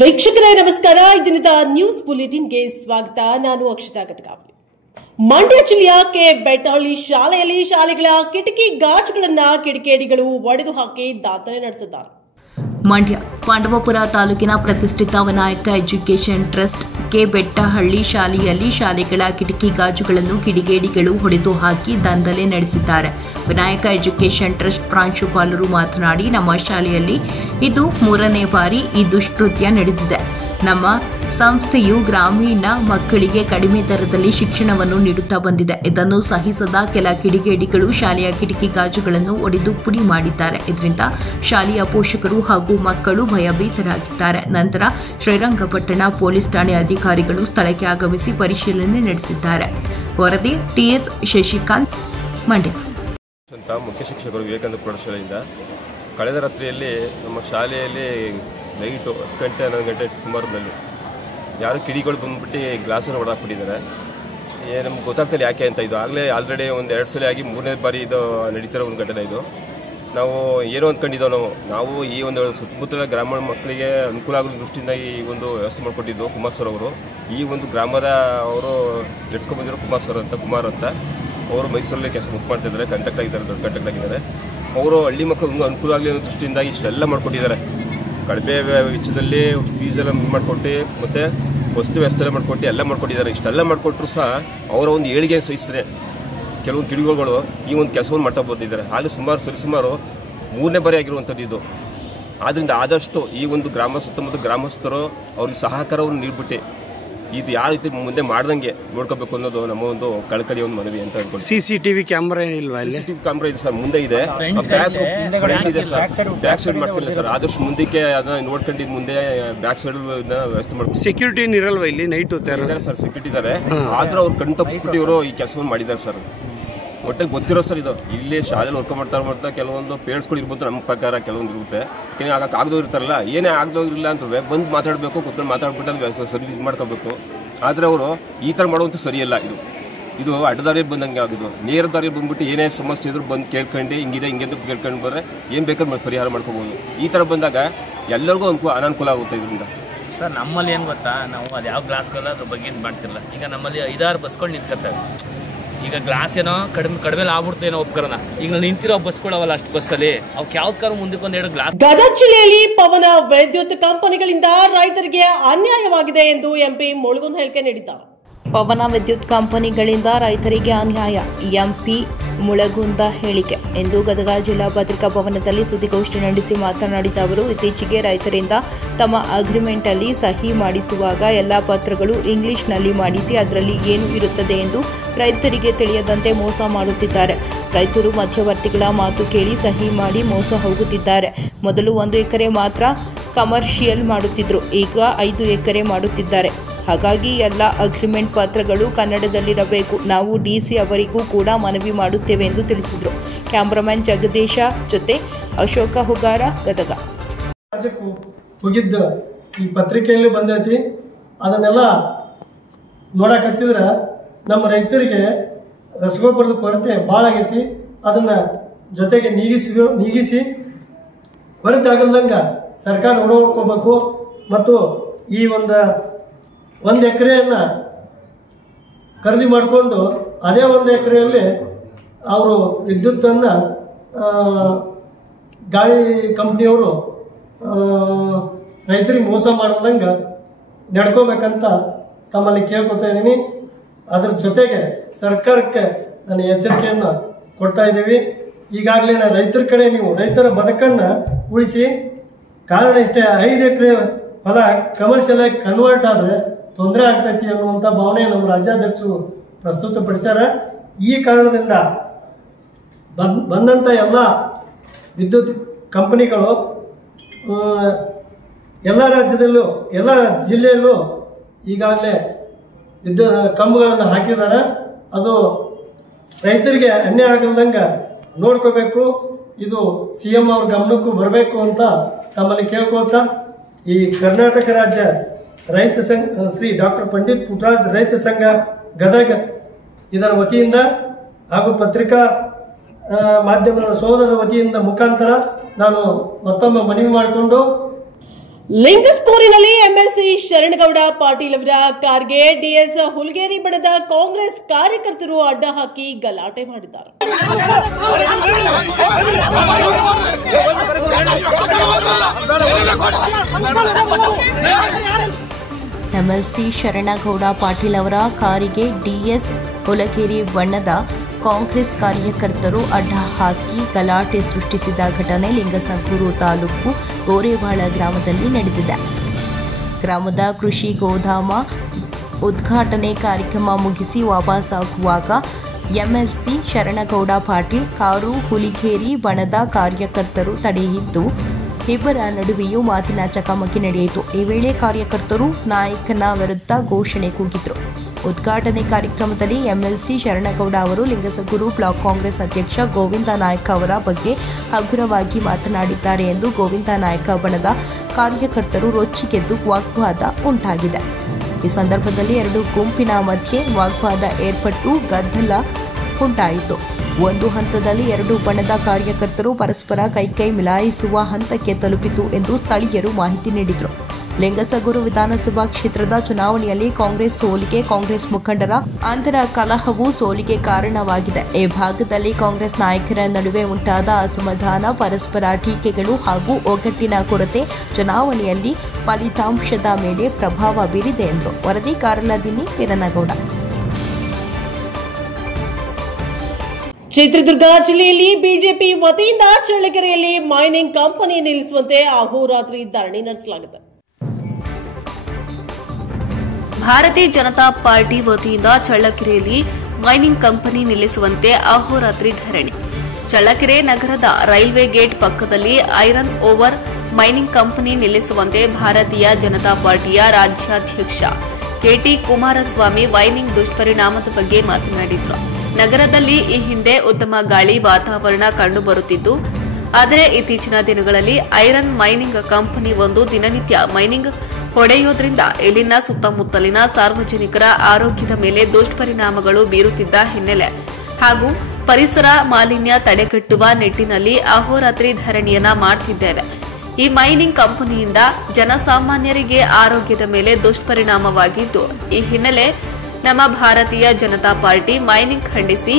ವೀಕ್ಷಕರೇ ನಮಸ್ಕಾರ. ದಿನದ ನ್ಯೂಸ್ ಬುಲೆಟಿನ್ಗೆ ಸ್ವಾಗತ. ನಾನು ಅಕ್ಷತಾ ಕಟಕಾವಳಿ. ಮಂಡ್ಯ ಜಿಲ್ಲೆಯ ಕೆ ಬೆಟ್ಟಹಳ್ಳಿ ಶಾಲೆಯಲ್ಲಿ ಶಾಲೆಗಳ ಕಿಟಕಿ ಗಾಜುಗಳನ್ನು ಕಿಡಿಗೇಡಿಗಳು ಒಡೆದು ಹಾಕಿ ದಾಂಧಲೆ ನಡೆಸಿದ್ದಾರೆ. ಮಂಡ್ಯ ಪಾಂಡವಪುರ ತಾಲೂಕಿನ ಪ್ರತಿಷ್ಠಿತ Vinayaka education trust K Bettahalli ಶಾಲೆಯಲ್ಲಿ ಶಾಲೆಗಳ ಕಿಟಕಿ ಗಾಜುಗಳನ್ನು ಕಿಡಿಗೇಡಿಗಳು ಹೊಡೆದು ಹಾಕಿ ದಾಂಧಲೆ ನಡೆಸಿದ್ದಾರೆ. ವಿನಾಯಕ ಎಜುಕೇಷನ್ ಟ್ರಸ್ಟ್ ಪ್ರಾಂಶುಪಾಲರು ಮಾತನಾಡಿ, ನಮ್ಮ ಶಾಲೆಯಲ್ಲಿ ಇದು 3ನೇ ಬಾರಿ ಈ ದುಷ್ಕೃತ್ಯ ನಡೆದಿದೆ. ನಮ್ಮ ಸಂಸ್ಥೆಯು ಗ್ರಾಮೀಣ ಮಕ್ಕಳಿಗೆ ಕಡಿಮೆ ದರದಲ್ಲಿ ಶಿಕ್ಷಣವನ್ನು ನೀಡುತ್ತಾ ಬಂದಿದೆ. ಇದನ್ನು ಸಹಿಸದ ಕೆಲ ಕಿಡಿಗೇಡಿಗಳು ಶಾಲೆಯ ಕಿಟಕಿ ಗಾಜುಗಳನ್ನು ಒಡೆದು ಪುಡಿ ಮಾಡಿದ್ದಾರೆ. ಇದರಿಂದ ಶಾಲೆಯ ಪೋಷಕರು ಹಾಗೂ ಮಕ್ಕಳು ಭಯಭೀತರಾಗಿದ್ದಾರೆ. ನಂತರ ಶ್ರೀರಂಗಪಟ್ಟಣ ಪೊಲೀಸ್ ಠಾಣೆ ಅಧಿಕಾರಿಗಳು ಸ್ಥಳಕ್ಕೆ ಆಗಮಿಸಿ ಪರಿಶೀಲನೆ ನಡೆಸಿದ್ದಾರೆ. ವರದಿ ಟಿಎಸ್ ಶಶಿಕಾಂತ್, ಮಂಡ್ಯ. ಮುಖ್ಯ ಶಿಕ್ಷಕರು ವಿವೇಕಾನಂದ ಪ್ರೌಢಶಾಲೆಯಿಂದ ಕಳೆದ ರಾತ್ರಿಯಲ್ಲಿ ನಮ್ಮ ಶಾಲೆಯಲ್ಲಿ ನೈಟು 10 ಗಂಟೆ 11 ಗಂಟೆ ಸುಮಾರಿನಲ್ಲಿ ಯಾರು ಕಿಡಿಗಳು ಬಂದುಬಿಟ್ಟು ಗ್ಲಾಸನ್ನು ಹೊಡೆದಾಕ್ಬಿಟ್ಟಿದ್ದಾರೆ. ನಮ್ಗೆ ಗೊತ್ತಾಗ್ತಿಲ್ಲ ಯಾಕೆ ಅಂತ. ಇದು ಆಗಲೇ ಆಲ್ರೆಡಿ ಒಂದು 2 ಸಲ ಆಗಿ 3ನೇ ಬಾರಿ ಇದು ನಡೀತಿರೋ ಒಂದು ಘಟನೆ ಇದು. ನಾವು ಏನೋ ಅಂದ್ಕೊಂಡಿದ್ದೋ ನಾವು ಈ ಒಂದು ಸುತ್ತಮುತ್ತಲ ಗ್ರಾಮೀಣ ಮಕ್ಕಳಿಗೆ ಅನುಕೂಲ ಆಗೋ ದೃಷ್ಟಿಯಿಂದ ಈ ಒಂದು ವ್ಯವಸ್ಥೆ ಮಾಡಿಕೊಟ್ಟಿದ್ದು ಕುಮಾರ್ ಸರ್ ಅವರು. ಈ ಒಂದು ಗ್ರಾಮದ ಅವರು ನಡೆಸ್ಕೊಂಡ್ಬಂದಿರೋ ಕುಮಾರ್ ಅಂತ ಅವರು ಮೈಸೂರಲ್ಲಿ ಕೆಲಸ ಮುಕ್ಕು ಮಾಡ್ತಿದ್ದಾರೆ, ಕಾಂಟ್ಯಾಕ್ಟ್ ಆಗಿದ್ದಾರೆ, ದೊಡ್ಡ ಕಾಂಟ್ಯಾಕ್ಟ್ ಆಗಿದ್ದಾರೆ. ಅವರು ಹಳ್ಳಿ ಮಕ್ಕಳಿಗೆ ಅನುಕೂಲ ಆಗಲಿ ಅನ್ನೋ ದೃಷ್ಟಿಯಿಂದ ಇಷ್ಟೆಲ್ಲ ಮಾಡಿಕೊಟ್ಟಿದ್ದಾರೆ. ಕಡಿಮೆ ವೆಚ್ಚದಲ್ಲಿ ಫೀಸೆಲ್ಲ ಮಾಡಿಕೊಟ್ಟು ಮತ್ತು ವಸ್ತು ವ್ಯವಸ್ಥೆ ಎಲ್ಲ ಮಾಡಿಕೊಟ್ಟು ಎಲ್ಲ ಮಾಡಿಕೊಟ್ಟಿದ್ದಾರೆ. ಇಷ್ಟೆಲ್ಲ ಮಾಡಿಕೊಟ್ರು ಸಹ ಅವರ ಒಂದು ಏಳಿಗೆ ಸಹಿಸ್ತದೆ. ಕೆಲವೊಂದು ಕಿಡಿಗಳು ಈ ಒಂದು ಕೆಲಸವನ್ನು ಮಾಡ್ತಾ ಬಂದಿದ್ದಾರೆ. ಹಾಗೆ ಸರಿಸುಮಾರು 3ನೇ ಬಾರಿ ಆಗಿರುವಂಥದ್ದು ಇದು. ಆದ್ದರಿಂದ ಆದಷ್ಟು ಈ ಒಂದು ಸುತ್ತಮುತ್ತ ಗ್ರಾಮಸ್ಥರು ಅವ್ರಿಗೆ ಸಹಕಾರವನ್ನು ನೀಡ್ಬಿಟ್ಟು ಇದು ಯಾವ ರೀತಿ ಮುಂದೆ ಮಾಡ್ದಂಗೆ ನೋಡ್ಕೋಬೇಕು ಅನ್ನೋದು ನಮ್ಮ ಒಂದು ಕಳಕಳಿ ಒಂದು ಮನವಿ ಅಂತ ಅನ್ಕೊಂಡು. CCTV ಕ್ಯಾಮ್ರಾ ಇಲ್ವಾ? CCTV ಕ್ಯಾಮ್ರಾ ಇದೆ ಸರ್, ಮುಂದೆ ಇದೆ, ಬ್ಯಾಕ್ ಸೈಡ್ ಮಾಡಿಸಿಲ್ಲ ಸರ್. ಆದಷ್ಟು ಮುಂದಕ್ಕೆ ಅದನ್ನ ನೋಡ್ಕೊಂಡು ಮುಂದೆ ಬ್ಯಾಕ್ ಸೈಡ್ ವ್ಯವಸ್ಥೆ ಮಾಡ್ಕೊಂಡು. ಸೆಕ್ಯೂರಿಟಿ ಇರಲ್ವಾ ಇಲ್ಲಿ? ನೈಟ್ ಇದ್ದಾರೆ ಸರ್, ಸೆಕ್ಯೂರಿಟಿ ಇದ್ದಾರೆ. ಆದ್ರೂ ಅವ್ರು ಕಣ್ ತಪ್ಪಿಸ್ಬಿಟ್ಟು ಇವರು ಈ ಕೆಲಸವನ್ನು ಮಾಡಿದ್ದಾರೆ ಸರ್. ಒಟ್ಟಲ್ಲಿ ಗೊತ್ತಿರೋ ಸರ್ ಇದು. ಇಲ್ಲಿ ಶಾಲೆಯಲ್ಲಿ ವರ್ಕ್ ಮಾಡ್ತಾ ಕೆಲವೊಂದು ಪೇರೆಂಟ್ಸ್ಗಳು ಇರ್ಬೋದು, ನಮ್ಮ ಪ್ರಕಾರ ಕೆಲವೊಂದು ಇರುತ್ತೆ. ಆಗದೋ ಇರ್ತಾರಲ್ಲ, ಏನೇ ಆಗದೋಗಿರಲಿಲ್ಲ ಅಂತಂದರೆ ಬಂದು ಮಾತಾಡಬೇಕು, ಕೂತ್ಕೊಂಡು ಮಾತಾಡ್ಬಿಟ್ಟು ಸರ್ವಿಸ್ ಮಾಡ್ಕೋಬೇಕು. ಆದರೆ ಅವರು ಈ ಥರ ಮಾಡುವಂಥ ಸರಿಯಲ್ಲ. ಇದು ಅಡ್ಡದಾರಿಯಲ್ಲಿ ಬಂದಂಗೆ ಆಗೋದು. ನೇರ ದಾರಿಯಲ್ಲಿ ಬಂದ್ಬಿಟ್ಟು ಏನೇ ಸಮಸ್ಯೆ ಇದ್ರೂ ಬಂದು ಕೇಳ್ಕೊಂಡು ಹಿಂಗೆ ಅಂತ ಕೇಳ್ಕೊಂಡು ಬಂದರೆ ಏನು ಬೇಕಾದ್ರೆ ಪರಿಹಾರ ಮಾಡ್ಕೋಬೋದು. ಈ ಥರ ಬಂದಾಗ ಎಲ್ಲರಿಗೂ ಅನಾನುಕೂಲ ಆಗುತ್ತೆ ಇದರಿಂದ. ಸರ್, ನಮ್ಮಲ್ಲಿ ಏನು ಗೊತ್ತಾ, ನಾವು ಅದು ಯಾವ ಗ್ಲಾಸ್ಗೆಲ್ಲ ಅದ್ರ ಬಗ್ಗೆ ಏನು ಮಾಡ್ತಿರಲ್ಲ. ಈಗ ನಮ್ಮಲ್ಲಿ 5-6 ಬಸ್ಗಳು ನಿಂತ್ಕೊಳ್ತವೆ. ಈಗ ಗ್ಲಾಸ್ ಏನೋ ಕಡಿಮೆ ಆಗ್ಬಿಡ್ತು ಏನೋ ಒಪ್ಕರಣ. ಈಗ ನಿಂತಿರೋ ಬಸ್ಗಳು ಅವಲ್ಲ, ಅಷ್ಟು ಬಸ್ಸಲ್ಲಿ ಅವಕ್ಕೆ ಯಾವ ಕಾರು ಮುಂದಕ್ಕೆ 1-2 ಗ್ಲಾಸ್. ಗದಗ ಜಿಲ್ಲೆಯಲ್ಲಿ ಪವನ ವಿದ್ಯುತ್ ಕಂಪನಿಗಳಿಂದ ರೈತರಿಗೆ ಅನ್ಯಾಯವಾಗಿದೆ ಎಂದು ಎಂಪಿ ಮುಳುಗುಂದ ಹೇಳಿಕೆ ನೀಡಿದ್ದಾರೆ. ಪವನ ವಿದ್ಯುತ್ ಕಂಪನಿಗಳಿಂದ ರೈತರಿಗೆ ಅನ್ಯಾಯ, ಎಂಪಿ ಮುಳಗುಂದ ಹೇಳಿಕೆ ಎಂದು ಗದಗ ಜಿಲ್ಲಾ ಪತ್ರಿಕಾ ಭವನದಲ್ಲಿ ಸುದ್ದಿಗೋಷ್ಠಿ ನಡೆಸಿ ಮಾತನಾಡಿದ ಅವರು, ಇತ್ತೀಚೆಗೆ ರೈತರಿಂದ ತಮ್ಮ ಅಗ್ರಿಮೆಂಟ್ ಅಲ್ಲಿ ಸಹಿ ಮಾಡಿಸುವಾಗ ಎಲ್ಲ ಪತ್ರಗಳು ಇಂಗ್ಲಿಷ್ನಲ್ಲಿ ಮಾಡಿಸಿ ಅದರಲ್ಲಿ ಏನು ಇರುತ್ತದೆ ಎಂದು ರೈತರಿಗೆ ತಿಳಿಯದಂತೆ ಮೋಸ ಮಾಡುತ್ತಿದ್ದಾರೆ. ರೈತರು ಮಧ್ಯವರ್ತಿಗಳ ಮಾತು ಕೇಳಿ ಸಹಿ ಮಾಡಿ ಮೋಸ ಹೋಗುತ್ತಿದ್ದಾರೆ. ಮೊದಲು 1 ಎಕರೆ ಮಾತ್ರ ಕಮರ್ಷಿಯಲ್ ಮಾಡುತ್ತಿದ್ರು, ಈಗ 5 ಎಕರೆ ಮಾಡುತ್ತಿದ್ದಾರೆ. ಹಾಗಾಗಿ ಎಲ್ಲ ಅಗ್ರಿಮೆಂಟ್ ಪತ್ರಗಳು ಕನ್ನಡದಲ್ಲಿರಬೇಕು. ನಾವು DC ಅವರಿಗೂ ಕೂಡ ಮನವಿ ಮಾಡುತ್ತೇವೆ ಎಂದು ತಿಳಿಸಿದರು. ಕ್ಯಾಮರಾಮನ್ ಜಗದೀಶ ಜೊತೆ ಅಶೋಕ ಹುಗಾರ, ಗದಗ. ಹೋಗಿದ್ದ ಈ ಪತ್ರಿಕೆಯಲ್ಲಿ ಬಂದೈತಿ. ಅದನ್ನೆಲ್ಲ ನೋಡಕತ್ತಿದ್ರೆ ನಮ್ಮ ರೈತರಿಗೆ ರಸಗೊಬ್ಬರದ ಕೊರತೆ ಭಾಳ ಆಗೈತಿ. ಅದನ್ನ ಜೊತೆಗೆ ನೀಗಿಸಿ ಕೊರತೆ ಆಗಲ್ದಂಗ ಸರ್ಕಾರ ನೋಡ್ಕೋಬೇಕು. ಮತ್ತು ಈ 1 ಎಕರೆಯನ್ನು ಖರೀದಿ ಮಾಡಿಕೊಂಡು ಅದೇ 1 ಎಕರೆಯಲ್ಲಿ ಅವರು ವಿದ್ಯುತ್ತನ್ನು ಗಾಳಿ ಕಂಪ್ನಿಯವರು ರೈತರಿಗೆ ಮೋಸ ಮಾಡ್ದಂಗೆ ನಡ್ಕೋಬೇಕಂತ ತಮ್ಮಲ್ಲಿ ಕೇಳ್ಕೊತಾ ಇದ್ದೀನಿ. ಅದರ ಜೊತೆಗೆ ಸರ್ಕಾರಕ್ಕೆ ನಾನು ಎಚ್ಚರಿಕೆಯನ್ನು ಕೊಡ್ತಾ ಇದ್ದೀವಿ. ಈಗಾಗಲೇ ರೈತರ ಕಡೆ ನೀವು ರೈತರ ಬದುಕನ್ನು ಉಳಿಸಿ. ಕಾರಣ ಇಷ್ಟೇ, 5 ಎಕರೆ ಹೊಲ ಕಮರ್ಷಿಯಲ್ ಆಗಿ ಕನ್ವರ್ಟ್ ಆದರೆ ತೊಂದರೆ ಆಗ್ತೈತಿ ಅನ್ನುವಂಥ ಭಾವನೆ ನಮ್ಮ ರಾಜ್ಯಾಧ್ಯಕ್ಷರು ಪ್ರಸ್ತುತಪಡಿಸ್ಯಾರ. ಈ ಕಾರಣದಿಂದ ಬಂದಂಥ ಎಲ್ಲ ವಿದ್ಯುತ್ ಕಂಪನಿಗಳು ಎಲ್ಲ ರಾಜ್ಯದಲ್ಲೂ ಎಲ್ಲ ಜಿಲ್ಲೆಯಲ್ಲೂ ಈಗಾಗಲೇ ಕಂಬಗಳನ್ನು ಹಾಕಿದ್ದಾರೆ. ಅದು ರೈತರಿಗೆ ಅನ್ಯಾಯ ಆಗಲ್ದಂಗೆ ನೋಡ್ಕೋಬೇಕು. ಇದು CM ಅವ್ರ ಗಮನಕ್ಕೂ ಬರಬೇಕು ಅಂತ ತಮ್ಮಲ್ಲಿ ಕೇಳ್ಕೊಳ್ತಾ, ಈ ಕರ್ನಾಟಕ ರಾಜ್ಯ ರೈತ ಸಂಘ ಶ್ರೀ ಡಾಕ್ಟರ್ ಪಂಡಿತ್ ಪುಟ್ಟರಾಜ್ ರೈತ ಸಂಘ ಗದಗ ಇದರ ವತಿಯಿಂದ ಹಾಗೂ ಪತ್ರಿಕಾ ಮಾಧ್ಯಮದ ಸೋದರರ ವತಿಯಿಂದ ಮುಖಾಂತರ ನಾನು ಮತ್ತೊಮ್ಮೆ ಮನವಿ ಮಾಡಿಕೊಂಡು ಲಿಂಗಸ್ಕೂರಿನಲ್ಲಿ ಎಂಎಲ್ಸಿ ಶರಣಗೌಡ ಪಾಟೀಲ್ ಅವರ ಕಾರ್ಗೆ ಡಿಎಸ್ ಹುಲ್ಗೇರಿ ಬಣದ ಕಾಂಗ್ರೆಸ್ ಕಾರ್ಯಕರ್ತರು ಅಡ್ಡ ಹಾಕಿ ಗಲಾಟೆ ಮಾಡಿದ್ದಾರೆ. ಎಂಎಲ್ಸಿ ಶರಣಗೌಡ ಪಾಟೀಲ್ ಅವರ ಕಾರಿಗೆ ಡಿಎಸ್ ಹುಲಗೇರಿ ಬಣ್ಣದ ಕಾಂಗ್ರೆಸ್ ಕಾರ್ಯಕರ್ತರು ಅಡ್ಡ ಹಾಕಿ ಗಲಾಟೆ ಸೃಷ್ಟಿಸಿದ ಘಟನೆ ಲಿಂಗಸಗೂರು ತಾಲೂಕು ಗೋರೇವಾಳ ಗ್ರಾಮದಲ್ಲಿ ನಡೆದಿದೆ. ಗ್ರಾಮದ ಕೃಷಿ ಗೋದಾಮ ಉದ್ಘಾಟನೆ ಕಾರ್ಯಕ್ರಮ ಮುಗಿಸಿ ವಾಪಸ್ಸಾಗುವಾಗ ಎಂಎಲ್ಸಿ ಶರಣಗೌಡ ಪಾಟೀಲ್ ಕಾರು ಹುಲಿಗೇರಿ ಬಣದ ಕಾರ್ಯಕರ್ತರು ತಡೆಯಿದ್ದು ಇಬ್ಬರ ನಡುವೆಯೂ ಮಾತಿನ ಚಕಮಕಿ ನಡೆಯಿತು. ಈ ವೇಳೆ ಕಾರ್ಯಕರ್ತರು ನಾಯಕನ ವಿರುದ್ಧ ಘೋಷಣೆ ಕೂಗಿದ್ರು. ಉದ್ಘಾಟನೆ ಕಾರ್ಯಕ್ರಮದಲ್ಲಿ ಎಂಎಲ್ಸಿ ಶರಣಗೌಡ ಅವರು ಲಿಂಗಸಗೂರು ಬ್ಲಾಕ್ ಕಾಂಗ್ರೆಸ್ ಅಧ್ಯಕ್ಷ ಗೋವಿಂದ ನಾಯ್ಕ ಅವರ ಬಗ್ಗೆ ಹಗುರವಾಗಿ ಮಾತನಾಡಿದ್ದಾರೆ ಎಂದು ಗೋವಿಂದ ನಾಯ್ಕ ಬಣದ ಕಾರ್ಯಕರ್ತರು ರೊಚ್ಚಿಗೆದ್ದು ವಾಗ್ವಾದ ಉಂಟಾಗಿದೆ. ಈ ಸಂದರ್ಭದಲ್ಲಿ ಎರಡು ಗುಂಪಿನ ಮಧ್ಯೆ ವಾಗ್ವಾದ ಏರ್ಪಟ್ಟು ಗದ್ದಲ ಉಂಟಾಯಿತು. ಒಂದು ಹಂತದಲ್ಲಿ ಎರಡು ಬಣದ ಕಾರ್ಯಕರ್ತರು ಪರಸ್ಪರ ಕೈಕೈ ಮಿಲಾಯಿಸುವ ಹಂತಕ್ಕೆ ತಲುಪಿತು ಎಂದು ಸ್ಥಳೀಯರು ಮಾಹಿತಿ ನೀಡಿದರು. ಲಿಂಗಸಗೂರು ವಿಧಾನಸಭಾ ಕ್ಷೇತ್ರದ ಚುನಾವಣೆಯಲ್ಲಿ ಕಾಂಗ್ರೆಸ್ ಸೋಲಿಗೆ ಕಾಂಗ್ರೆಸ್ ಮುಖಂಡರ ಅಂತರ ಕಲಹವು ಸೋಲಿಗೆ ಕಾರಣವಾಗಿದೆ. ಈ ಭಾಗದಲ್ಲಿ ಕಾಂಗ್ರೆಸ್ ನಾಯಕರ ನಡುವೆ ಉಂಟಾದ ಅಸಮಾಧಾನ, ಪರಸ್ಪರ ಟೀಕೆಗಳು ಹಾಗೂ ಒಗ್ಗಟ್ಟಿನ ಕೊರತೆ ಚುನಾವಣೆಯಲ್ಲಿ ಫಲಿತಾಂಶದ ಮೇಲೆ ಪ್ರಭಾವ ಬೀರಿದೆ ಎಂದರು. ವರದಿಗಾರರ ದಿನಿ ವೀರನಗೌಡ. ಚಿತ್ರದುರ್ಗ ಜಿಲ್ಲೆಯಲ್ಲಿ ಬಿಜೆಪಿ ವತಿಯಿಂದ ಚಳ್ಳಕೆರೆಯಲ್ಲಿ ಮೈನಿಂಗ್ ಕಂಪನಿ ನಿಲ್ಲಿಸುವಂತೆ ಅಹೋರಾತ್ರಿ ಧರಣಿ ನಡೆಸಲಾಗಿದೆ. ಭಾರತೀಯ ಜನತಾ ಪಾರ್ಟಿ ವತಿಯಿಂದ ಚಳ್ಳಕೆರೆಯಲ್ಲಿ ಮೈನಿಂಗ್ ಕಂಪನಿ ನಿಲ್ಲಿಸುವಂತೆ ಅಹೋರಾತ್ರಿ ಧರಣಿ. ಚಳ್ಳಕೆರೆ ನಗರದ ರೈಲ್ವೆ ಗೇಟ್ ಪಕ್ಕದಲ್ಲಿ ಐರನ್ ಓವರ್ ಮೈನಿಂಗ್ ಕಂಪನಿ ನಿಲ್ಲಿಸುವಂತೆ ಭಾರತೀಯ ಜನತಾ ಪಾರ್ಟಿಯ ರಾಜ್ಯಾಧ್ಯಕ್ಷ ಕೆಟಿ ಕುಮಾರಸ್ವಾಮಿ ಮೈನಿಂಗ್ ದುಷ್ಪರಿಣಾಮದ ಬಗ್ಗೆ ಮಾತನಾಡಿದರು. ನಗರದಲ್ಲಿ ಈ ಹಿಂದೆ ಉತ್ತಮ ಗಾಳಿ ವಾತಾವರಣ ಕಂಡುಬರುತ್ತಿದ್ದು, ಆದರೆ ಇತ್ತೀಚಿನ ದಿನಗಳಲ್ಲಿ ಐರನ್ ಮೈನಿಂಗ್ ಕಂಪನಿ ಒಂದು ದಿನನಿತ್ಯ ಮೈನಿಂಗ್ ಹೊಡೆಯೋದ್ರಿಂದ ಇಲ್ಲಿನ ಸುತ್ತಮುತ್ತಲಿನ ಸಾರ್ವಜನಿಕರ ಆರೋಗ್ಯದ ಮೇಲೆ ದುಷ್ಪರಿಣಾಮಗಳು ಬೀರುತ್ತಿದ್ದ ಹಿನ್ನೆಲೆ ಹಾಗೂ ಪರಿಸರ ಮಾಲಿನ್ಯ ತಡೆಗಟ್ಟುವ ನಿಟ್ಟಿನಲ್ಲಿ ಅಹೋರಾತ್ರಿ ಧರಣಿಯನ್ನ ಮಾಡುತ್ತಿದ್ದೇವೆ. ಈ ಮೈನಿಂಗ್ ಕಂಪನಿಯಿಂದ ಜನಸಾಮಾನ್ಯರಿಗೆ ಆರೋಗ್ಯದ ಮೇಲೆ ದುಷ್ಪರಿಣಾಮವಾಗಿದ್ದು, ಈ ಹಿನ್ನೆಲೆ ನಮ್ಮ ಭಾರತೀಯ ಜನತಾ ಪಾರ್ಟಿ ಮೈನಿಂಗ್ ಖಂಡಿಸಿ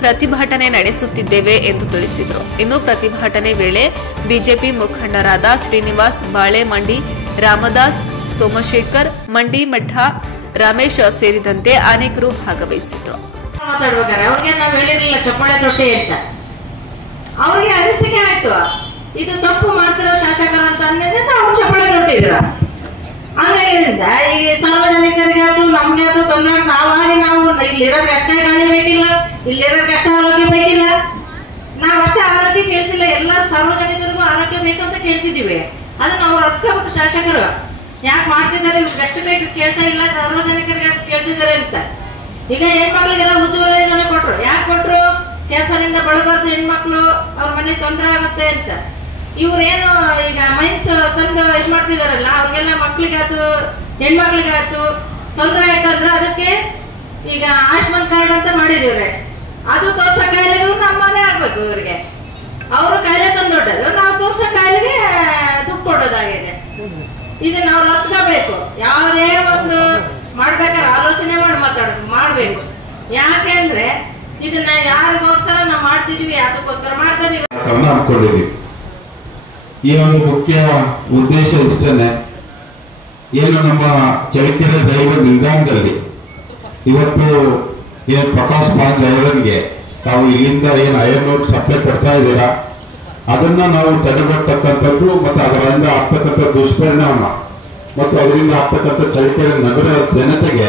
ಪ್ರತಿಭಟನೆ ನಡೆಸುತ್ತಿದ್ದೇವೆ ಎಂದು ತಿಳಿಸಿದರು. ಇನ್ನು ಪ್ರತಿಭಟನೆ ವೇಳೆ ಬಿಜೆಪಿ ಮುಖಂಡರಾದ ಶ್ರೀನಿವಾಸ್ ಬಾಳೆಮಂಡಿ, ರಾಮದಾಸ್, ಸೋಮಶೇಖರ್, ಮಂಡಿಮಠ, ರಮೇಶ್ ಸೇರಿದಂತೆ ಅನೇಕರು ಭಾಗವಹಿಸಿದ್ರು. ಅವ್ರಿಗೆ ನಾವು ಹೇಳಿರಲಿಲ್ಲ ಚಪ್ಪಾಳೆ ತೊಟ್ಟೆ ಅಂತ, ಅವ್ರಿಗೆ ಅನಿಸಿಕೆ ಆಯ್ತು ಇದು ತಪ್ಪು ಮಾಡ್ತಿರೋ ಶಾಸಕರು ಅಂತ ಅನ್ನೋದ್ರಿಂದ ಅವ್ರು ಚಪ್ಪಾಳೆ ತೊಟ್ಟಿದ್ರು. ಹಂಗಾಗಿದ್ರಿಂದ ಈ ಸಾರ್ವಜನಿಕರಿಗೆ ಅದು ನಮ್ಗೆ ಅದು ತೊಂದರೆ, ನಾವು ಇಲ್ಲಿರೋರ್ಗೆ ಅಷ್ಟೇ ಗಾಳಿ ಬೇಕಿಲ್ಲ, ಇಲ್ಲಿರೋರ್ಗೆ ಅಷ್ಟೇ ಆರೋಗ್ಯ ಬೇಕಿಲ್ಲ, ನಾವಷ್ಟೇ ಆರೋಗ್ಯ ಕೇಳ್ತಿಲ್ಲ, ಎಲ್ಲ ಸಾರ್ವಜನಿಕರಿಗೂ ಆರೋಗ್ಯ ಬೇಕು ಅಂತ ಕೇಳ್ತಿದ್ದೀವಿ. ಅದನ್ನ ಅವ್ರು ಅರ್ಕೋಬೇಕು ಶಾಸಕರು ಯಾಕೆ ಮಾಡ್ತಿದ್ದಾರೆ, ಇವ್ರಿಗೆ ಎಷ್ಟು ಬೇಕು ಕೇಳ್ತಾ ಇಲ್ಲ, ಸಾರ್ವಜನಿಕರಿಗೆ ಕೇಳ್ತಿದ್ದಾರೆ ಅಂತ. ಈಗ ಹೆಣ್ಮಕ್ಳಿಗೆಲ್ಲ ಉಜ್ವಲ ಯೋಜನೆ ಕೊಟ್ರು, ಯಾಕೆ ಕೊಟ್ರು? ಕ್ಯಾನ್ಸರಿಂದ ಬಳಬಾರ್ದು ಹೆಣ್ಮಕ್ಳು, ಅವ್ರ ಮನೆಗೆ ತೊಂದರೆ ಆಗುತ್ತೆ ಅಂತ. ಇವ್ರೇನು ಈಗ ಮೈನ್ಸ್ ತಂದು ಇದು ಮಾಡ್ತಿದಾರಲ್ಲ, ಅವ್ರಿಗೆಲ್ಲ ಮಕ್ಳಿಗಾಯ್ತು ಹೆಣ್ಮಕ್ಳಿಗಾಯ್ತು ತೊಂದರೆ ಆಯ್ತಂದ್ರೆ ಅದಕ್ಕೆ ಈಗ ಆಯುಷ್ಮಾನ್ ಕಾರ್ಡ್ ಅಂತ ಮಾಡಿದಿವ್ರೆ, ಅದು ತೋರ್ಸೋ ಕಾಯಿಲೆಗೂ ನಮ್ಮನೆ ಆಗ್ಬೇಕು. ಇವ್ರಿಗೆ ಅವರು ಕಾಯಿಲೆ ತಂದೊಡ್ಡದು, ನಾವು ತೋರ್ಸೋ ಕಾಯಿಲೆಗೆ ದುಡ್ಡು ಕೊಡೋದಾಗಿದೆ. ಇದನ್ನ ಅವ್ರು ಹತ್ಕೋಬೇಕು. ಯಾವುದೇ ಒಂದು ಮಾಡ್ಬೇಕಾದ್ರೆ ಆಲೋಚನೆ ಮಾಡಿ ಮಾಡ್ಬೇಕು. ಯಾಕೆ ಅಂದ್ರೆ ಇದನ್ನ ಯಾರಿಗೋಸ್ಕರ ನಾವು ಮಾಡ್ತಿದೀವಿ, ಯಾತಕ್ಕೋಸ್ಕರ ಮಾಡ್ತಾ ಇದೀವಿ. ಈ ಒಂದು ಮುಖ್ಯ ಉದ್ದೇಶ ಇಷ್ಟನೇ, ಏನು ನಮ್ಮ ಚಳ್ಳಕೆರೆ ರೈಲ್ವೆ ನಿಲ್ದಾಣದಲ್ಲಿ ಇವತ್ತು ಏನು ಪ್ರಕಾಶ್ ಪಾಲ್ ಡ್ರೈವರ್ಗೆ ತಾವು ಇಲ್ಲಿಂದ ಏನು ಐರನ್ ರೋಡ್ ಸಪ್ಲೈ ಕೊಡ್ತಾ ಇದ್ದೀರಾ, ಅದನ್ನ ನಾವು ತಡೆಗಟ್ಟತಕ್ಕಂಥದ್ದು ಮತ್ತು ಅದರಿಂದ ಆಗ್ತಕ್ಕಂಥ ದುಷ್ಪರಿಣಾಮ ಮತ್ತು ಅದರಿಂದ ಆಗ್ತಕ್ಕಂಥ ಚಳ್ಳಕೆರೆ ನಗರ ಜನತೆಗೆ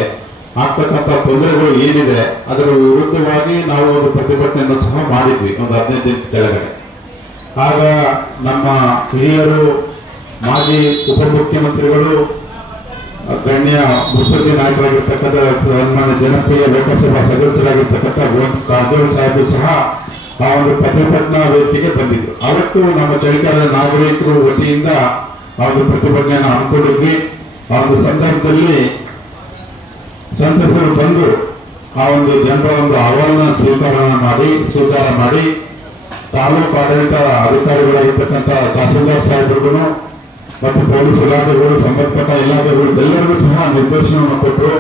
ಆಗ್ತಕ್ಕಂಥ ತೊಂದರೆಗಳು ಏನಿದೆ ಅದರ ವಿರುದ್ಧವಾಗಿ ನಾವು ಒಂದು ಪ್ರತಿಭಟನೆಯನ್ನು ಸಹ ಮಾಡಿದ್ವಿ ಒಂದು 15 ದಿನದ ಕೆಳಗಡೆ. ಆಗ ನಮ್ಮ ಹಿರಿಯರು, ಮಾಜಿ ಉಪಮುಖ್ಯಮಂತ್ರಿಗಳು, ಗಣ್ಯ ಮುತ್ಸದ್ದಿ ನಾಯಕರಾಗಿರ್ತಕ್ಕಂಥ ಸನ್ಮಾನ್ಯ ಜನಪ್ರಿಯ ಲೋಕಸಭಾ ಸದಸ್ಯರಾಗಿರ್ತಕ್ಕಂಥ ಗೋವಿಂದ ಕಾರಜೋಳ ಸಾಹೇಬರು ಸಹ ಆ ಒಂದು ಪ್ರತಿಭಟನಾ ವೇದಿಕೆಗೆ ಬಂದಿದ್ರು. ಅವತ್ತು ನಮ್ಮ ಚಳ್ಳಕೆರೆ ನಾಗರಿಕರು ವತಿಯಿಂದ ಆ ಒಂದು ಪ್ರತಿಭಟನೆಯನ್ನು ಹಮ್ಮಿಕೊಂಡಿದ್ವಿ. ಆ ಒಂದು ಸಂದರ್ಭದಲ್ಲಿ ಸಂಸದರು ಬಂದು ಆ ಒಂದು ಜನರ ಒಂದು ಅಹವಾಲನ್ನ ಸ್ವೀಕಾರ ಮಾಡಿ ತಾಲೂಕು ಆಡಳಿತ ಅಧಿಕಾರಿಗಳಾಗಿರ್ತಕ್ಕಂಥ ತಹಸೀಲ್ದಾರ್ ಸಾಹೇಬರಿಗೂ ಮತ್ತು ಪೊಲೀಸ್ ಇಲಾಖೆಗಳು, ಸಂಬಂಧಪಟ್ಟ ಇಲಾಖೆಗಳು ಎಲ್ಲರಿಗೂ ಸಹ ನಿರ್ದೇಶನವನ್ನು ಕೊಟ್ಟರು.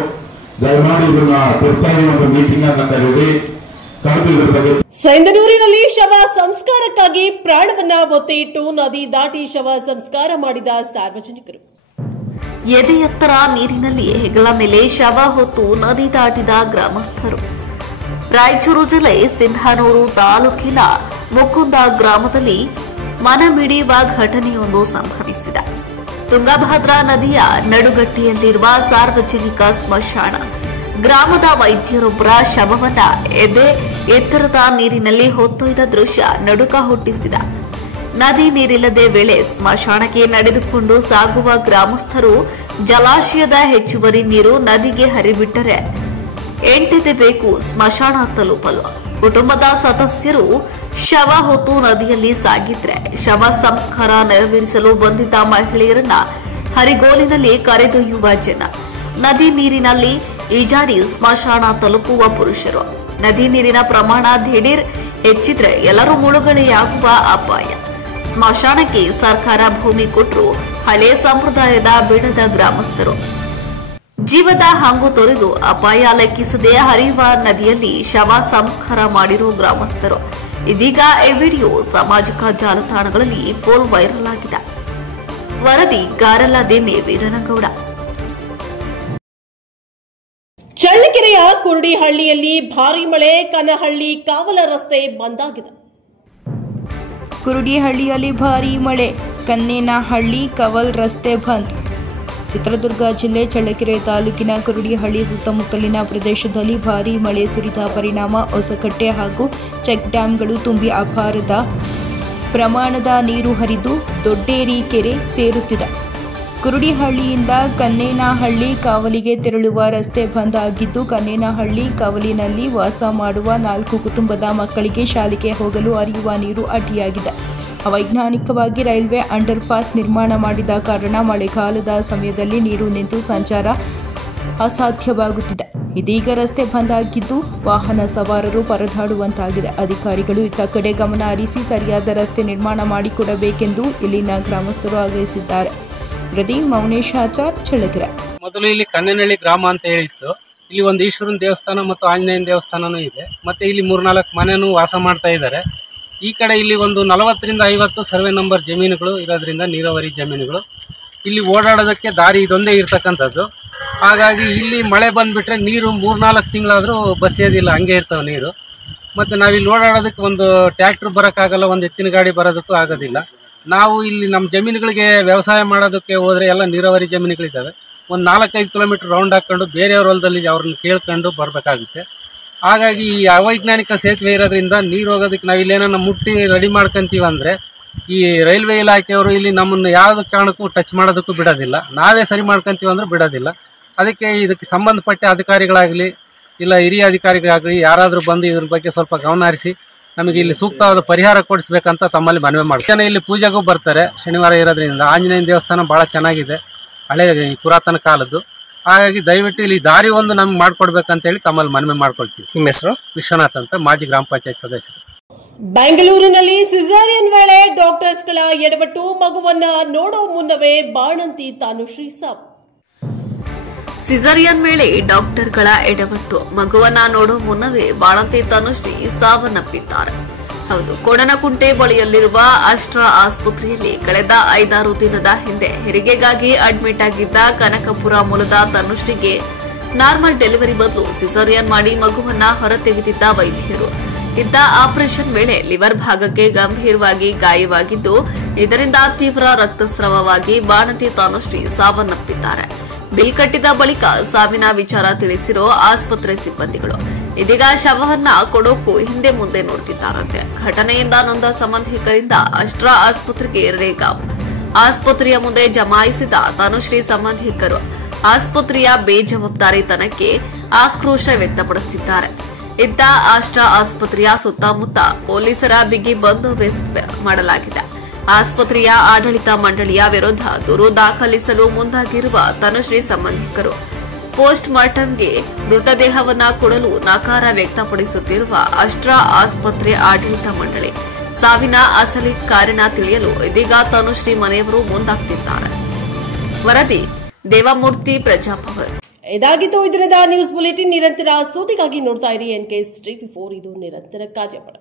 ದಯಮಾಡಿ ಇದನ್ನ ತುರ್ತಾಗಿ ಒಂದು ಮೀಟಿಂಗ್ ಅನ್ನು ಕರೆದಿ ಸೈಂಧನೂರಿನಲ್ಲಿ ಶವ ಸಂಸ್ಕಾರಕ್ಕಾಗಿ ಪ್ರಾಣವನ್ನ ಒತ್ತೆ ಇಟ್ಟು ನದಿ ದಾಟಿ ಶವ ಸಂಸ್ಕಾರ ಮಾಡಿದ ಸಾರ್ವಜನಿಕರು. ಎದೆ ಎತ್ತರ ನೀರಿನಲ್ಲಿ ಹೆಗಲ ಮೇಲೆ ಶವ ಹೊತ್ತು ನದಿ ದಾಟಿದ ಗ್ರಾಮಸ್ಥರು. ರಾಯಚೂರು ಜಿಲ್ಲೆ ಸಿಂಧನೂರು ತಾಲೂಕಿನ ಮುಕುಂದ ಗ್ರಾಮದಲ್ಲಿ ಮನಮಿಡಿಯುವ ಘಟನೆಯೊಂದು ಸಂಭವಿಸಿದೆ. ತುಂಗಭದ್ರಾ ನದಿಯ ನಡುಗಟ್ಟಿಯಲ್ಲಿರುವ ಸಾರ್ವಜನಿಕ ಸ್ಮಶಾನ. ಗ್ರಾಮದ ವೈದ್ಯರೊಬ್ಬರ ಶವವನ್ನ ಎದೆ ಎತ್ತರದ ನೀರಿನಲ್ಲಿ ಹೊತ್ತೊಯ್ದ ದೃಶ್ಯ ನಡುಕ ಹುಟ್ಟಿಸಿದ. ನದಿ ನೀರಿಲ್ಲದೆ ವೇಳೆ ಸ್ಮಶಾನಕ್ಕೆ ನಡೆದುಕೊಂಡು ಸಾಗುವ ಗ್ರಾಮಸ್ಥರು ಜಲಾಶಯದ ಹೆಚ್ಚುವರಿ ನೀರು ನದಿಗೆ ಹರಿಬಿಟ್ಟರೆ ಎಂಟೆದಬೇಕು ಸ್ಮಶಾನ ತಲುಪಲು. ಕುಟುಂಬದ ಸದಸ್ಯರು ಶವ ಹೊತ್ತು ನದಿಯಲ್ಲಿ ಸಾಗಿದ್ರೆ ಶವ ಸಂಸ್ಕಾರ ನೆರವೇರಿಸಲು ಬಂದಿದ್ದ ಮಹಿಳೆಯರನ್ನ ಹರಿಗೋಲಿನಲ್ಲಿ ಕರೆದೊಯ್ಯುವ ಜನ. ನದಿ ನೀರಿನಲ್ಲಿ ಈಜಾಡಿ ಸ್ಮಶಾನ ತಲುಪುವ ಪುರುಷರು. ನದಿ ನೀರಿನ ಪ್ರಮಾಣ ದಿಢೀರ್ ಹೆಚ್ಚಿದ್ರೆ ಎಲ್ಲರೂ ಮುಳುಗಡೆಯಾಗುವ ಅಪಾಯ. ಸ್ಮಶಾನಕ್ಕೆ ಸರ್ಕಾರ ಭೂಮಿ ಕೊಟ್ಟರು ಹಳೆ ಸಂಪ್ರದಾಯದ ಬಿಡದ ಗ್ರಾಮಸ್ಥರು. ಜೀವದ ಹಂಗು ತೊರೆದು ಅಪಾಯ ಲೆಕ್ಕಿಸದೆ ಹರಿಯುವ ನದಿಯಲ್ಲಿ ಶವ ಸಂಸ್ಕಾರ ಮಾಡಿರುವ ಗ್ರಾಮಸ್ಥರು. ಇದೀಗ ಈ ವಿಡಿಯೋ ಸಾಮಾಜಿಕ ಜಾಲತಾಣಗಳಲ್ಲಿ ಫುಲ್ ವೈರಲ್ ಆಗಿದೆ. ವರದಿ ಗಾರಲದೇನೆ ವೀರನಗೌಡ. ಚಳ್ಳಕೆರೆಯ ಕುರುಡಿಹಳ್ಳಿಯಲ್ಲಿ ಭಾರೀ ಮಳೆ, ಕನಹಳ್ಳಿ ಕಾವಲ ರಸ್ತೆ ಬಂದಾಗಿದೆ. ಕುರುಡಿಹಳ್ಳಿಯಲ್ಲಿ ಭಾರೀ ಮಳೆ, ಕನ್ನೇನಹಳ್ಳಿ ಕವಲ್ ರಸ್ತೆ ಬಂದ್. ಚಿತ್ರದುರ್ಗ ಜಿಲ್ಲೆ ಚಳ್ಳಕೆರೆ ತಾಲೂಕಿನ ಕುರುಡಿಹಳ್ಳಿ ಸುತ್ತಮುತ್ತಲಿನ ಪ್ರದೇಶದಲ್ಲಿ ಭಾರೀ ಮಳೆ ಸುರಿದ ಪರಿಣಾಮ ಹೊಸಕಟ್ಟೆ ಹಾಗೂ ಚೆಕ್ ಡ್ಯಾಂಗಳು ತುಂಬಿ ಅಪಾರದ ಪ್ರಮಾಣದ ನೀರು ಹರಿದು ದೊಡ್ಡೇರಿ ಕೆರೆ ಸೇರುತ್ತಿದೆ. ಕುರುಡಿಹಳ್ಳಿಯಿಂದ ಕನ್ನೇನಹಳ್ಳಿ ಕಾವಲಿಗೆ ತೆರಳುವ ರಸ್ತೆ ಬಂದ್ ಆಗಿದ್ದು, ಕನ್ನೇನಹಳ್ಳಿ ಕಾವಲಿನಲ್ಲಿ ವಾಸ ಮಾಡುವ 4 ಕುಟುಂಬದ ಮಕ್ಕಳಿಗೆ ಶಾಲೆಗೆ ಹೋಗಲು ಹರಿಯುವ ನೀರು ಅಡ್ಡಿಯಾಗಿದೆ. ಅವೈಜ್ಞಾನಿಕವಾಗಿ ರೈಲ್ವೆ ಅಂಡರ್ ಪಾಸ್ ನಿರ್ಮಾಣ ಮಾಡಿದ ಕಾರಣ ಮಳೆಗಾಲದ ಸಮಯದಲ್ಲಿ ನೀರು ನಿಂತು ಸಂಚಾರ ಅಸಾಧ್ಯವಾಗುತ್ತಿದೆ. ಇದೀಗ ರಸ್ತೆ ಬಂದ್ ಆಗಿದ್ದು ವಾಹನ ಸವಾರರು ಪರದಾಡುವಂತಾಗಿದೆ. ಅಧಿಕಾರಿಗಳು ಇತ್ತ ಕಡೆ ಗಮನ ಹರಿಸಿ ಸರಿಯಾದ ರಸ್ತೆ ನಿರ್ಮಾಣ ಮಾಡಿಕೊಡಬೇಕೆಂದು ಇಲ್ಲಿನ ಗ್ರಾಮಸ್ಥರು ಆಗ್ರಹಿಸಿದ್ದಾರೆ. ಪ್ರದೀಪ್ ಮೌನೇಶಾಚಾರ್, ಚಳ್ಳಕೆರೆ. ಮೊದಲು ಇಲ್ಲಿ ಕನ್ನೇನಹಳ್ಳಿ ಗ್ರಾಮ ಅಂತ ಹೇಳಿತ್ತು. ಇಲ್ಲಿ ಒಂದು ಈಶ್ವರನ ದೇವಸ್ಥಾನ ಮತ್ತು ಆಂಜನೇಯನ ದೇವಸ್ಥಾನನೂ ಇದೆ. ಮತ್ತೆ ಇಲ್ಲಿ 3-4 ಮನೆನೂ ವಾಸ ಮಾಡ್ತಾ ಇದ್ದಾರೆ. ಈ ಕಡೆ ಇಲ್ಲಿ ಒಂದು 40ರಿಂದ 50 ಸರ್ವೆ ನಂಬರ್ ಜಮೀನುಗಳು ಇರೋದ್ರಿಂದ ನೀರಾವರಿ ಜಮೀನುಗಳು ಇಲ್ಲಿ ಓಡಾಡೋದಕ್ಕೆ ದಾರಿ ಇದೊಂದೇ ಇರ್ತಕ್ಕಂಥದ್ದು. ಹಾಗಾಗಿ ಇಲ್ಲಿ ಮಳೆ ಬಂದುಬಿಟ್ರೆ ನೀರು 3-4 ತಿಂಗಳಾದರೂ ಬಸ್ಸೋದಿಲ್ಲ, ಹಂಗೆ ಇರ್ತವೆ ನೀರು. ಮತ್ತು ನಾವಿಲ್ಲಿ ಓಡಾಡೋದಕ್ಕೆ ಒಂದು ಟ್ರ್ಯಾಕ್ಟ್ರ್ ಬರೋಕ್ಕಾಗಲ್ಲ, ಒಂದು ಎತ್ತಿನ ಗಾಡಿ ಬರೋದಕ್ಕೂ ಆಗೋದಿಲ್ಲ. ನಾವು ಇಲ್ಲಿ ನಮ್ಮ ಜಮೀನುಗಳಿಗೆ ವ್ಯವಸಾಯ ಮಾಡೋದಕ್ಕೆ ಹೋದರೆ ಎಲ್ಲ ನೀರಾವರಿ ಜಮೀನುಗಳಿದ್ದಾವೆ. ಒಂದು 4-5 ಕಿಲೋಮೀಟ್ರ್ ರೌಂಡ್ ಹಾಕ್ಕೊಂಡು ಬೇರೆಯವ್ರ ಹೊಲದಲ್ಲಿ ಅವ್ರನ್ನ ಕೇಳ್ಕೊಂಡು ಬರಬೇಕಾಗುತ್ತೆ. ಹಾಗಾಗಿ ಈ ಅವೈಜ್ಞಾನಿಕ ಸೇತುವೆ ಇರೋದ್ರಿಂದ ನೀರು ಹೋಗೋದಕ್ಕೆ ನಾವಿಲ್ಲೇನೋ ಮುಟ್ಟಿ ರೆಡಿ ಮಾಡ್ಕೊಂತೀವಿ ಅಂದರೆ ಈ ರೈಲ್ವೆ ಇಲಾಖೆಯವರು ಇಲ್ಲಿ ನಮ್ಮನ್ನು ಯಾವುದೇ ಕಾರಣಕ್ಕೂ ಟಚ್ ಮಾಡೋದಕ್ಕೂ ಬಿಡೋದಿಲ್ಲ. ನಾವೇ ಸರಿ ಮಾಡ್ಕೊಂತೀವಿ ಅಂದ್ರೆ ಬಿಡೋದಿಲ್ಲ. ಅದಕ್ಕೆ ಇದಕ್ಕೆ ಸಂಬಂಧಪಟ್ಟ ಅಧಿಕಾರಿಗಳಾಗಲಿ ಇಲ್ಲ ಹಿರಿಯ ಅಧಿಕಾರಿಗಳಾಗಲಿ ಯಾರಾದರೂ ಬಂದು ಇದ್ರ ಬಗ್ಗೆ ಸ್ವಲ್ಪ ಗಮನ ಹರಿಸಿ ನಮಗೆ ಇಲ್ಲಿ ಸೂಕ್ತವಾದ ಪರಿಹಾರ ಕೊಡಿಸ್ಬೇಕಂತ ತಮ್ಮಲ್ಲಿ ಮನವಿ ಮಾಡ್ತಾರೆ. ಇಲ್ಲಿ ಪೂಜೆಗೂ ಬರ್ತಾರೆ ಶನಿವಾರ ಇರೋದ್ರಿಂದ. ಆಂಜನೇಯನ ದೇವಸ್ಥಾನ ಭಾಳ ಚೆನ್ನಾಗಿದೆ, ಹಳೆ ಪುರಾತನ ಕಾಲದ್ದು. ಹಾಗಾಗಿ ದಯವಿಟ್ಟು ಇಲ್ಲಿ ದಾರಿ ಒಂದು ನಮ್ಗೆ ಮಾಡ್ಕೊಡ್ಬೇಕಂತೇಳಿ ತಮ್ಮಲ್ಲಿ ಮನವಿ ಮಾಡ್ಕೊಳ್ತೀವಿ. ನಿಮ್ಮ ಹೆಸರು? ವಿಶ್ವನಾಥ್ ಅಂತ, ಮಾಜಿ ಗ್ರಾಮ ಪಂಚಾಯತ್ ಸದಸ್ಯರು. ಬೆಂಗಳೂರಿನಲ್ಲಿ ಸಿಸೇರಿಯನ್ ವೇಳೆ ಡಾಕ್ಟರ್ಸ್ಗಳ ಎಡವಟ್ಟು, ಮಗುವನ್ನ ನೋಡೋ ಮುನ್ನವೇ ಬಾಣಂತಿ ತನುಶ್ರೀ ಸಾವು. ಸಿಸೇರಿಯನ್ ವೇಳೆ ಡಾಕ್ಟರ್ಗಳ ಎಡವಟ್ಟು, ಮಗುವನ್ನ ನೋಡೋ ಮುನ್ನವೇ ಬಾಣಂತಿ ತನುಶ್ರೀ ಸಾವನ್ನಪ್ಪಿದ್ದಾರೆ. ಹೌದು, ಕೋಣನಕುಂಟೆ ಬಳಿಯಲ್ಲಿರುವ ಅಸ್ಟ್ರಾ ಆಸ್ಪತ್ರೆಯಲ್ಲಿ ಕಳೆದ 5-6 ದಿನದ ಹಿಂದೆ ಹೆರಿಗೆಗಾಗಿ ಅಡ್ಮಿಟ್ ಆಗಿದ್ದ ಕನಕಪುರ ಮೂಲದ ತನುಶ್ರೀಗೆ ನಾರ್ಮಲ್ ಡೆಲಿವರಿ ಬದಲು ಸಿಸೇರಿಯನ್ ಮಾಡಿ ಮಗುವನ್ನ ಹೊರತೆಗೆದಿದ್ದ ವೈದ್ಯರು. ಇದ್ದ ಆಪರೇಷನ್ ವೇಳೆ ಲಿವರ್ ಭಾಗಕ್ಕೆ ಗಂಭೀರವಾಗಿ ಗಾಯವಾಗಿದ್ದು, ಇದರಿಂದ ತೀವ್ರ ರಕ್ತಸ್ರಾವವಾಗಿ ಬಾಣಂತಿ ತನುಶ್ರೀ ಸಾವನ್ನಪ್ಪಿದ್ದಾರೆ. ಬಿಲ್ ಕಟ್ಟಿದ ಬಳಿಕ ಸಾವಿನ ವಿಚಾರ ತಿಳಿಸಿರೋ ಆಸ್ಪತ್ರೆ ಸಿಬ್ಬಂದಿಗಳು ಇದೀಗ ಶವವನ್ನ ಕೊಡೋಕು ಹಿಂದೆ ಮುಂದೆ ನೋಡ್ತಿದ್ದಾರಂತೆ. ಘಟನೆಯಿಂದ ನೊಂದ ಸಂಬಂಧಿಕರಿಂದ ಅಸ್ಟ್ರಾ ಆಸ್ಪತ್ರೆಗೆ ರೇಗಾವ್. ಆಸ್ಪತ್ರೆಯ ಮುಂದೆ ಜಮಾಯಿಸಿದ ತನುಶ್ರೀ ಸಂಬಂಧಿಕರು ಆಸ್ಪತ್ರೆಯ ಬೇಜವಾಬ್ದಾರಿತನಕ್ಕೆ ಆಕ್ರೋಶ ವ್ಯಕ್ತಪಡಿಸುತ್ತಿದ್ದಾರೆ. ಇದ್ದ ಅಸ್ಟ್ರಾ ಆಸ್ಪತ್ರೆಯ ಸುತ್ತಮುತ್ತ ಪೊಲೀಸರ ಬಿಗಿ ಬಂದೋಬಸ್ತ್ ಮಾಡಲಾಗಿದೆ. ಆಸ್ಪತ್ರೆಯ ಆಡಳಿತ ಮಂಡಳಿಯ ವಿರುದ್ಧ ದೂರು ದಾಖಲಿಸಲು ಮುಂದಾಗಿರುವ ತನುಶ್ರೀ ಸಂಬಂಧಿಕರು ಪೋಸ್ಟ್ ಮಾರ್ಟಂಗೆ ಮೃತದೇಹವನ್ನ ಕೊಡಲು ನಕಾರ ವ್ಯಕ್ತಪಡಿಸುತ್ತಿರುವ ಅಸ್ಟ್ರಾ ಆಸ್ಪತ್ರೆ ಆಡಳಿತ ಮಂಡಳಿ ಸಾವಿನ ಅಸಲಿ ಕಾರಣ ತಿಳಿಯಲು ಇದೀಗ ತನುಶ್ರೀ ಮನೆಯವರು ಮುಂದಾಗ್ತಿದ್ದಾರೆ. ವರದಿ ದೇವಮೂರ್ತಿ ಪ್ರಜಾಪವರ್. ಇದಾಗಿತ್ತು ಈ ದಿನದ ನ್ಯೂಸ್ ಬುಲೆಟಿನ್. ನಿರಂತರ ಸುದ್ದಿಗಾಗಿ ನೋಡ್ತಾ ಇರಿ NK Strive 4, ಇದು ನಿರಂತರ ಕಾರ್ಯಪಡೆ.